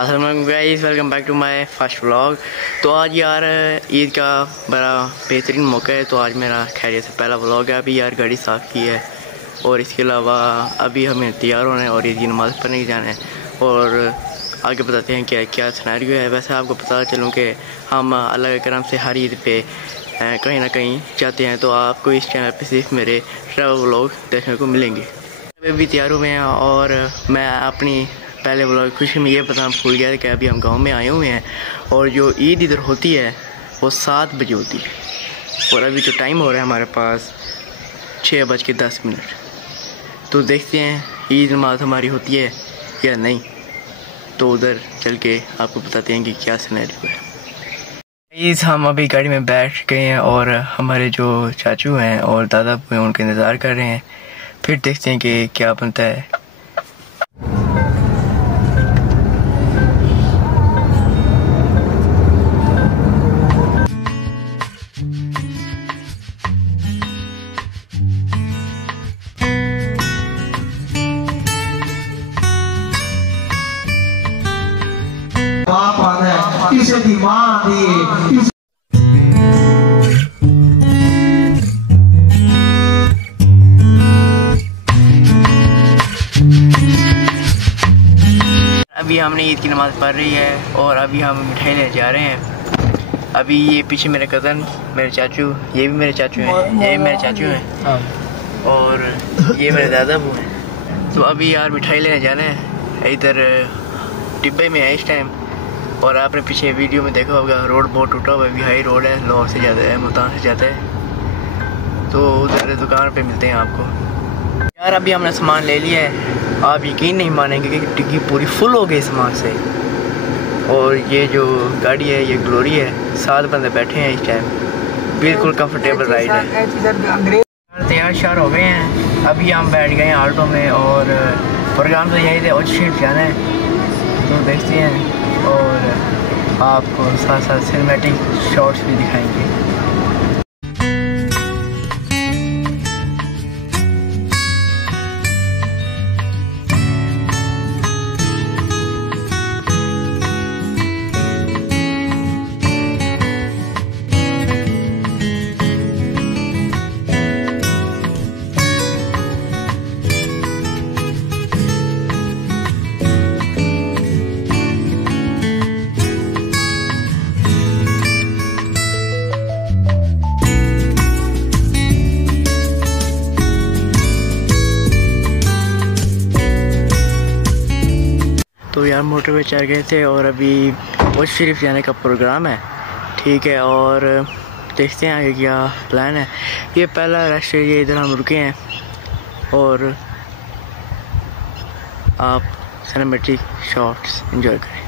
अस्सलाम वालेकुम guys, welcome back to my first vlog. तो आज यार ईद का बड़ा बेहतरीन मौका है, तो आज मेरा खैरियत से पहला व्लॉग है। अभी यार गाड़ी साफ़ की है और इसके अलावा अभी हमें तैयार होना है और ईद की नमाज़ पढ़ने जाना है। और आगे बताते हैं क्या क्या सिनेरियो है। वैसे आपको पता चलूँ कि हम अल्लाह के करम से हर ईद पे कहीं ना कहीं जाते हैं, तो आपको इस चैनल पे सिर्फ मेरे ट्रैवल व्लॉग देखने को मिलेंगे। अभी तैयार हुए हैं और मैं अपनी पहले व्लॉग खुशी में ये बताना भूल गया कि अभी हम गांव में आए हुए हैं और जो ईद इधर होती है वो 7 बजे होती है और अभी जो टाइम हो रहा है हमारे पास 6:10। तो देखते हैं ईद नमाज हमारी होती है या नहीं, तो उधर चल के आपको बताते हैं कि क्या सिनेरियो है। ईद हम अभी गाड़ी में बैठ गए हैं और हमारे जो चाचू हैं और दादा हैं उनका इंतज़ार कर रहे हैं। फिर देखते हैं कि क्या बनता है। इसे दिमाग दिए अभी हमने ईद की नमाज़ पढ़ रही है और अभी हम मिठाई लेने जा रहे हैं। अभी ये पीछे मेरे कज़न, मेरे चाचू, ये भी मेरे चाचू हैं, ये भी मेरे चाचू हैं और ये मेरे दादा बू हैं। तो अभी यार मिठाई लेने जाना है। इधर टिब्बे में है इस टाइम और आपने पीछे वीडियो में देखा होगा रोड बहुत टूटा हुआ है, हाई रोड है, लाहौर से ज़्यादा है, मुल्तान से ज़्यादा है। तो उधर दुकान पे मिलते हैं आपको। यार अभी हमने सामान ले लिया है, आप यकीन नहीं मानेंगे कि डिग्गी पूरी फुल हो गई सामान से। और ये जो गाड़ी है ये ग्लोरी है, 7 बंदे बैठे हैं इस टाइम, बिल्कुल कंफर्टेबल राइड है। तैयार शार हो गए हैं, अभी हम बैठ गए हैं ऑटो में और प्रोग्राम तो यही थे और शिफ्ट जाना है, तो देखते हैं और आपको साथ साथ सिनेमैटिक शॉट्स भी दिखाएंगे। तो यार मोटरवे चढ़ गए थे और अभी वो शरीफ जाने का प्रोग्राम है, ठीक है। और देखते हैं आगे क्या प्लान है। ये पहला रेस्ट एरिया, इधर हम रुके हैं और आप सिनेमैटिक शॉट्स एंजॉय करें।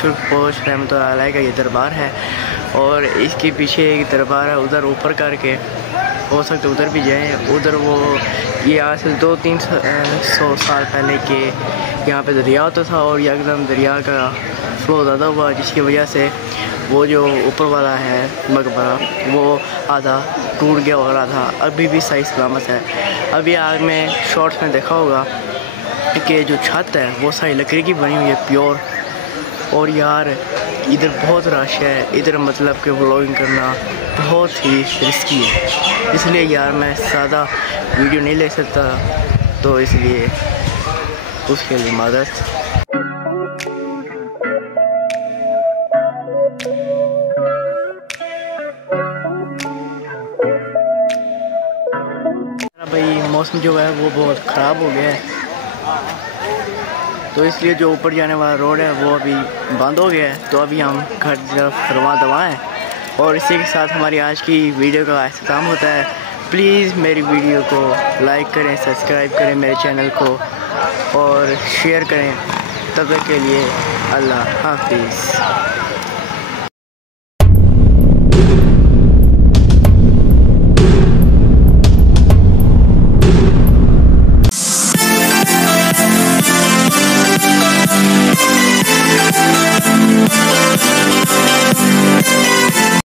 शुल्कपोश रहमतुल्लाह अलैह का ये दरबार है और इसके पीछे एक दरबार है उधर ऊपर करके, हो सकता उधर भी जाएं। उधर वो ये आज से 200-300 साल पहले के यहाँ पे दरिया होता था और एकदम दरिया का फ्लो ज़्यादा हुआ, जिसकी वजह से वो जो ऊपर वाला है मकबरा वो आधा टूट गया और आधा अभी भी सही सलामत है। अभी आग में शॉर्ट्स में देखा होगा कि जो छत है वो सारी लकड़ी की बनी हुई है प्योर। और यार इधर बहुत रश है, इधर मतलब कि व्लॉगिंग करना बहुत ही रिस्की है, इसलिए यार मैं सादा वीडियो नहीं ले सकता, तो इसलिए उसके लिए मदद। भाई मौसम जो है वो बहुत ख़राब हो गया है, तो इसलिए जो ऊपर जाने वाला रोड है वो अभी बंद हो गया है। तो अभी हम घर की तरफ रवा दवा हैं और इसी के साथ हमारी आज की वीडियो का अख्ताम होता है। प्लीज़ मेरी वीडियो को लाइक करें, सब्सक्राइब करें मेरे चैनल को और शेयर करें। तब तक के लिए अल्लाह हाफिज़।